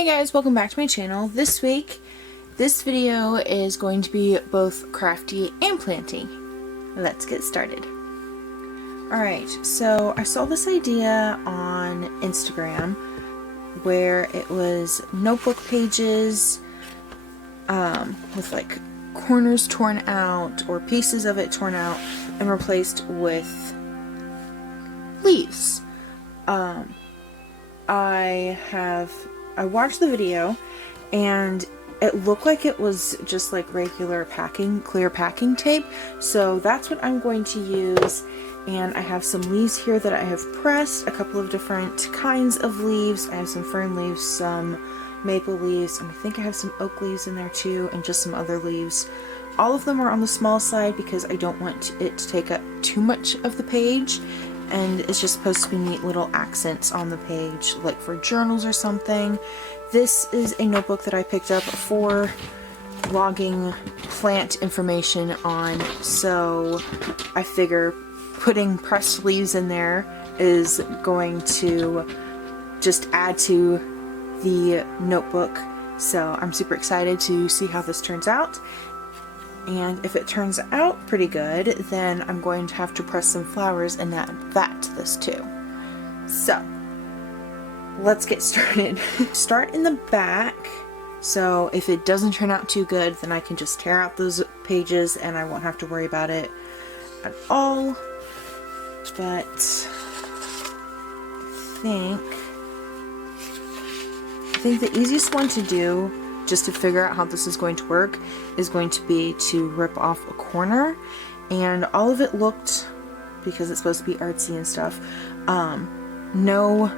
Hey guys, welcome back to my channel. This week, this video is going to be both crafty and planty. Let's get started. Alright, so I saw this idea on Instagram where it was notebook pages with like corners torn out or pieces of it torn out and replaced with leaves. I watched the video and it looked like it was just like regular clear packing tape, so that's what I'm going to use. And I have some leaves here that I have pressed, a couple of different kinds of leaves. I have some fern leaves, some maple leaves, and I think I have some oak leaves in there too, and just some other leaves. All of them are on the small side because I don't want it to take up too much of the page, and it's just supposed to be neat little accents on the page, like for journals or something. This is a notebook that I picked up for logging plant information on, so I figure putting pressed leaves in there is going to just add to the notebook. So I'm super excited to see how this turns out. And if it turns out pretty good, then I'm going to have to press some flowers and add that to this too. So let's get started. Start in the back, so if it doesn't turn out too good, then I can just tear out those pages and I won't have to worry about it at all. But I think the easiest one to do, just to figure out how this is going to work, is going to be to rip off a corner. And all of it looked, because it's supposed to be artsy and stuff, no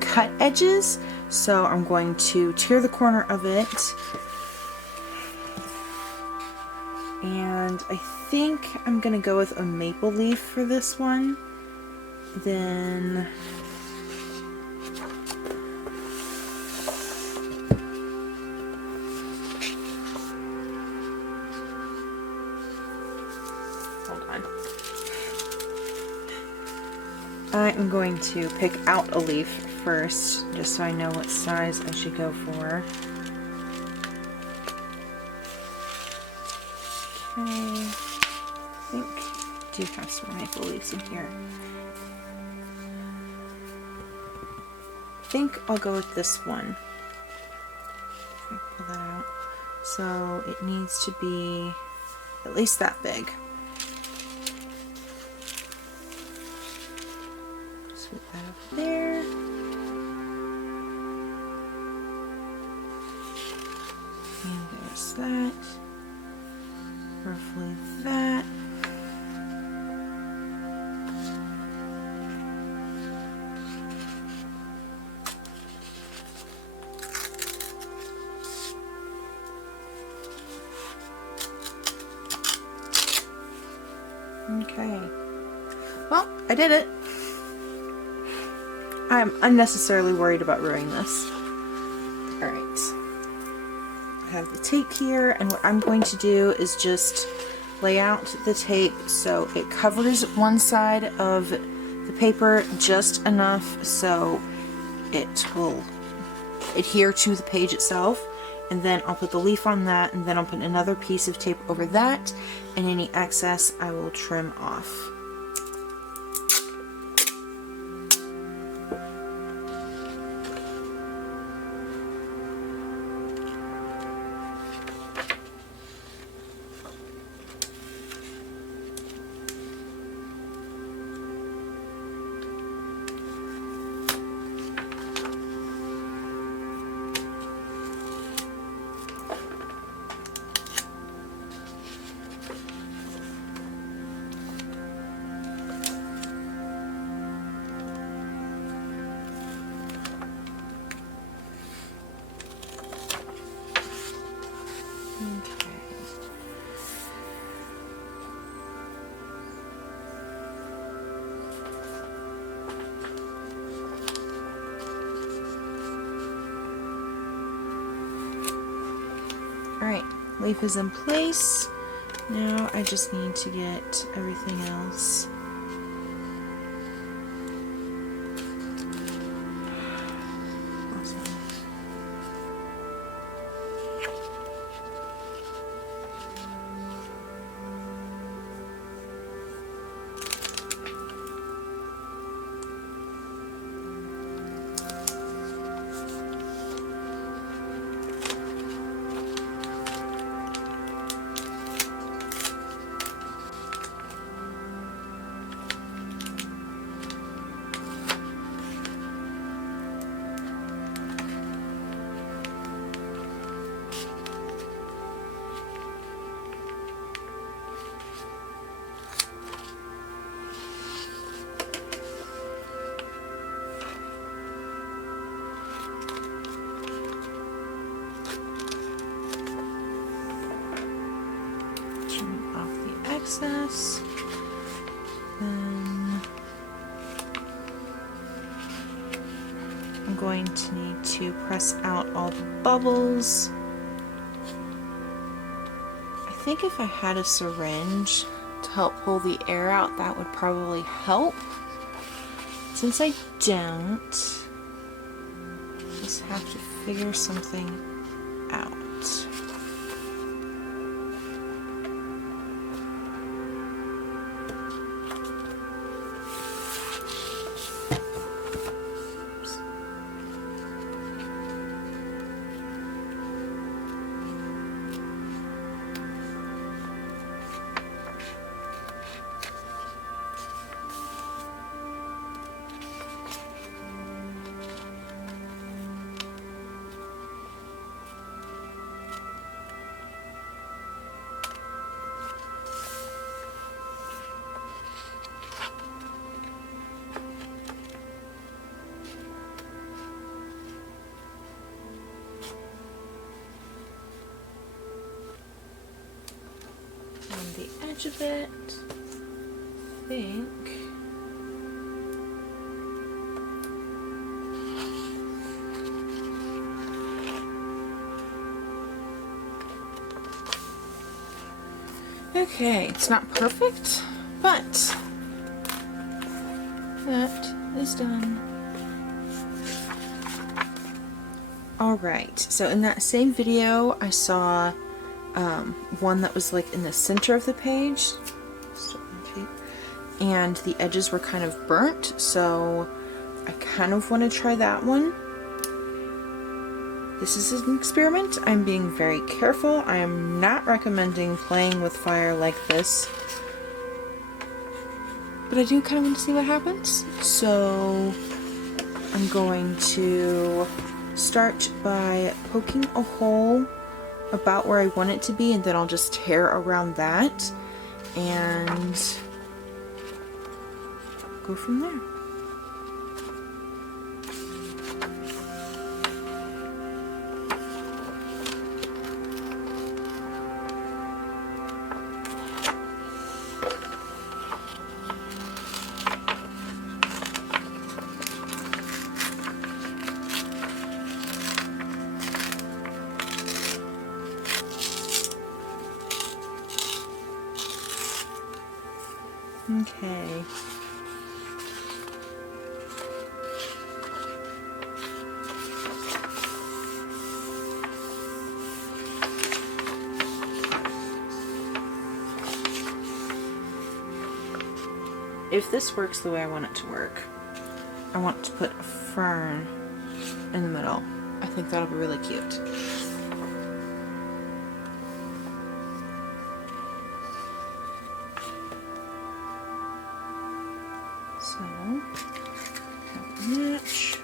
cut edges, so I'm going to tear the corner of it. And I think I'm gonna go with a maple leaf for this one. Then I'm going to pick out a leaf first, just so I know what size I should go for. Okay, I think I do have some maple leaves in here. I think I'll go with this one. If I pull that out. So it needs to be at least that big. Put that up there. And there's that. Roughly that. Okay. Well, I did it. I'm unnecessarily worried about ruining this. Alright. I have the tape here, and what I'm going to do is just lay out the tape so it covers one side of the paper just enough so it will adhere to the page itself. And then I'll put the leaf on that, and then I'll put another piece of tape over that, and any excess I will trim off. Alright, leaf is in place. Now I just need to get everything else. Awesome. excess. Then I'm going to need to press out all the bubbles. I think if I had a syringe to help pull the air out, that would probably help. Since I don't, just have to figure something out. The edge of it, I think. Okay, it's not perfect, but that is done. Alright, so in that same video I saw one that was like in the center of the page, and the edges were kind of burnt, so I kind of want to try that one. This is an experiment. I'm being very careful. I am not recommending playing with fire like this, but I do kind of want to see what happens. So I'm going to start by poking a hole about where I want it to be, and then I'll just tear around that and go from there. Okay. If this works the way I want it to work, I want to put a fern in the middle. I think that'll be really cute. So, have a match.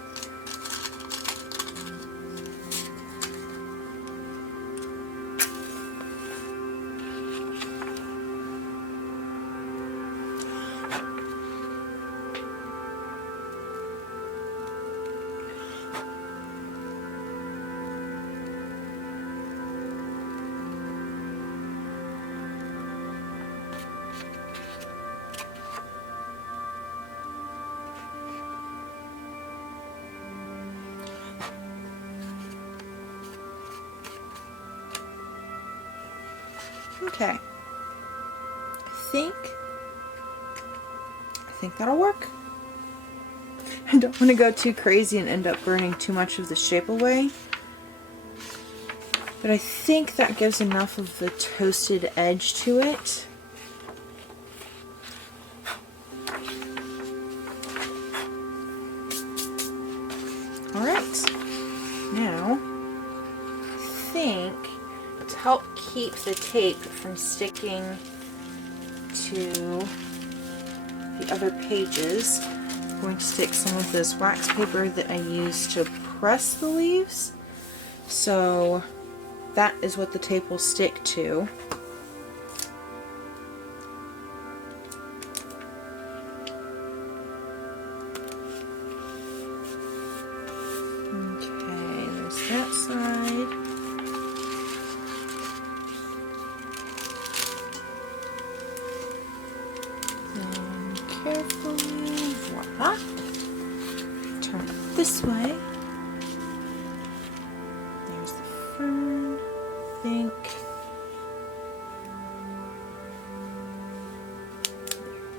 Okay, I think that'll work. I don't want to go too crazy and end up burning too much of the shape away, but I think that gives enough of the toasted edge to it. Alright, now I think to help keep the tape from sticking to the other pages, I'm going to stick some of this wax paper that I used to press the leaves. So that is what the tape will stick to. Okay, there's that side. this way. There's the fern, I think.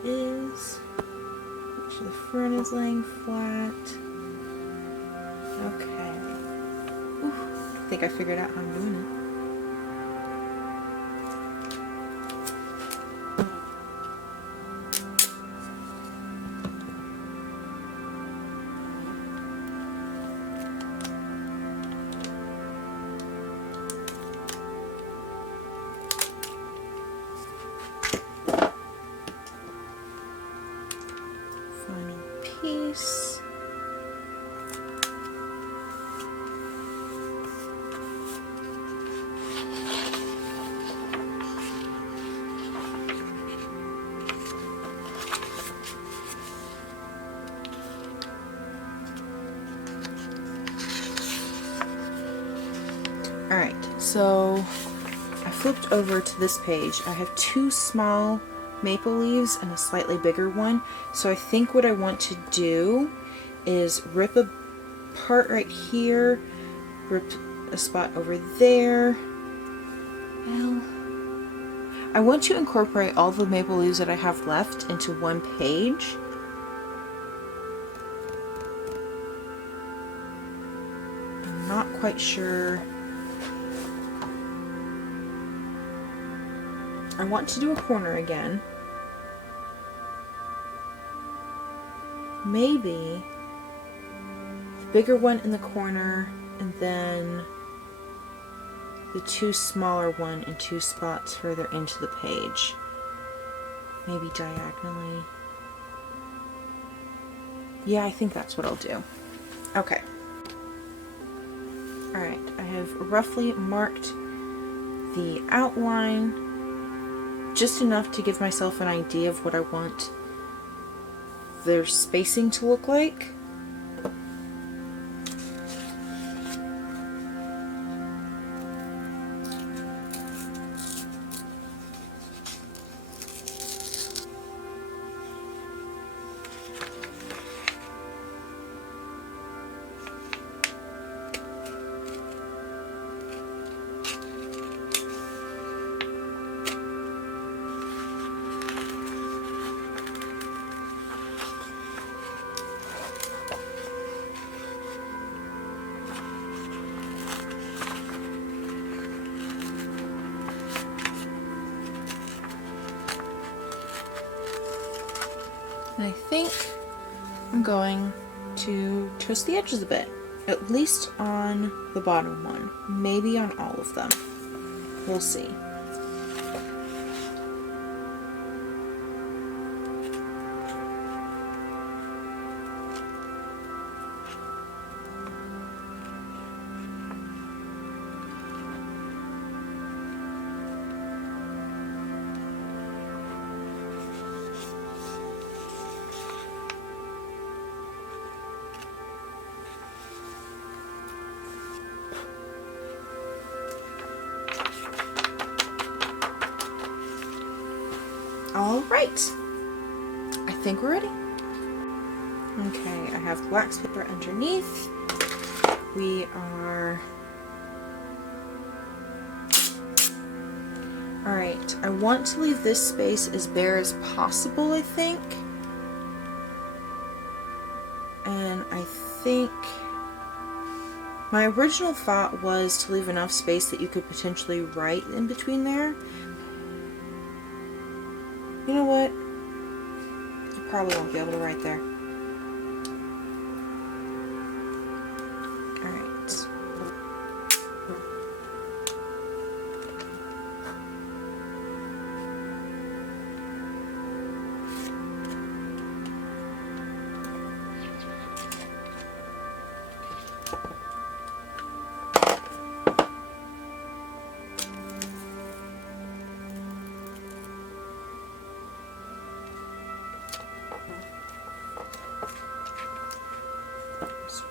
There it is. Make sure the fern is laying flat. Okay. Ooh, I think I figured out how I'm doing it. Final piece. Alright, so I flipped over to this page. I have two small maple leaves and a slightly bigger one. So I think what I want to do is rip a part right here, rip a spot over there. Well, I want to incorporate all the maple leaves that I have left into one page. I'm not quite sure. I want to do a corner again. Maybe the bigger one in the corner and then the two smaller one in two spots further into the page. Maybe diagonally. Yeah, I think that's what I'll do. Okay. Alright, I have roughly marked the outline. Just enough to give myself an idea of what I want their spacing to look like. And I think I'm going to twist the edges a bit, at least on the bottom one, maybe on all of them. We'll see. All right, I think we're ready. Okay, I have wax paper underneath. We are... Alright, I want to leave this space as bare as possible, I think. And I think my original thought was to leave enough space that you could potentially write in between there. You know what? You probably won't be able to write there. Alright.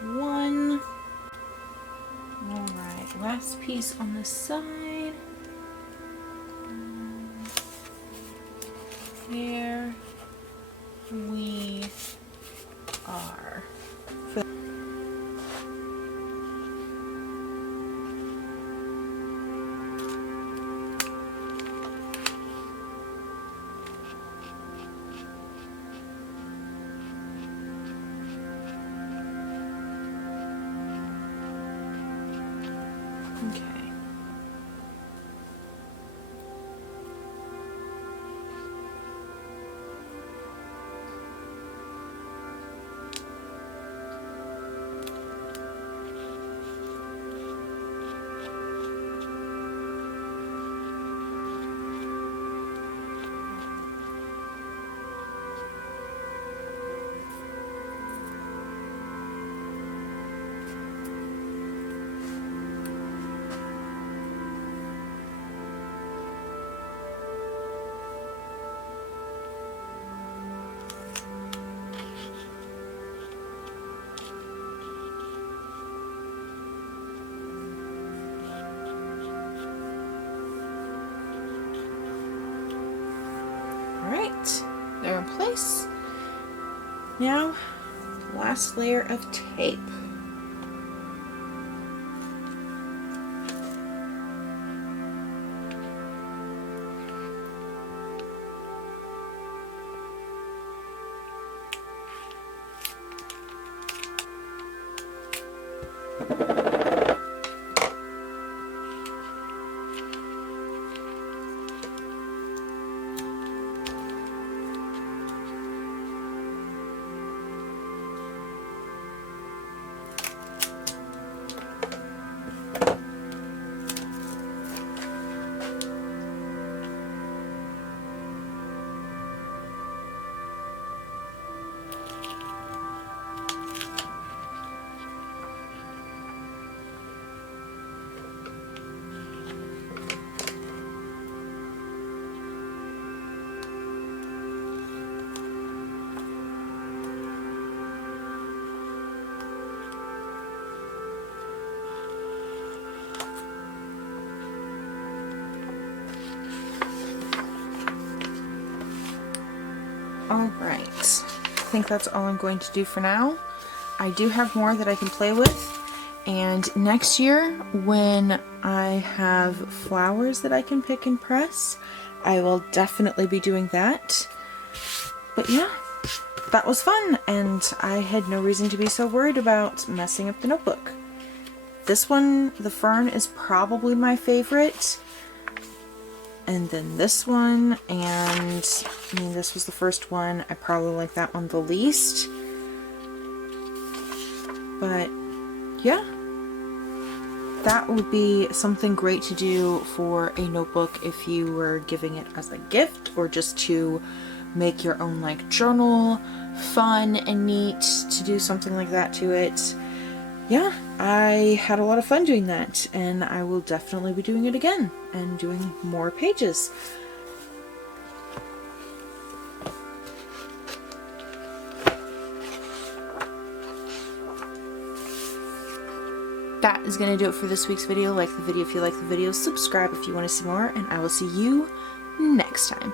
One. Alright, last piece on the side. Here we are. Now, last layer of tape. Alright, I think that's all I'm going to do for now. I do have more that I can play with, and next year when I have flowers that I can pick and press, I will definitely be doing that. But yeah, that was fun, and I had no reason to be so worried about messing up the notebook. This one, the fern, is probably my favorite. And then this one, and I mean, this was the first one. I probably like that one the least. But yeah, that would be something great to do for a notebook if you were giving it as a gift, or just to make your own like journal, fun and neat, to do something like that to it. Yeah, I had a lot of fun doing that, and I will definitely be doing it again and doing more pages. That is going to do it for this week's video. Like the video if you like the video, subscribe if you want to see more, and I will see you next time.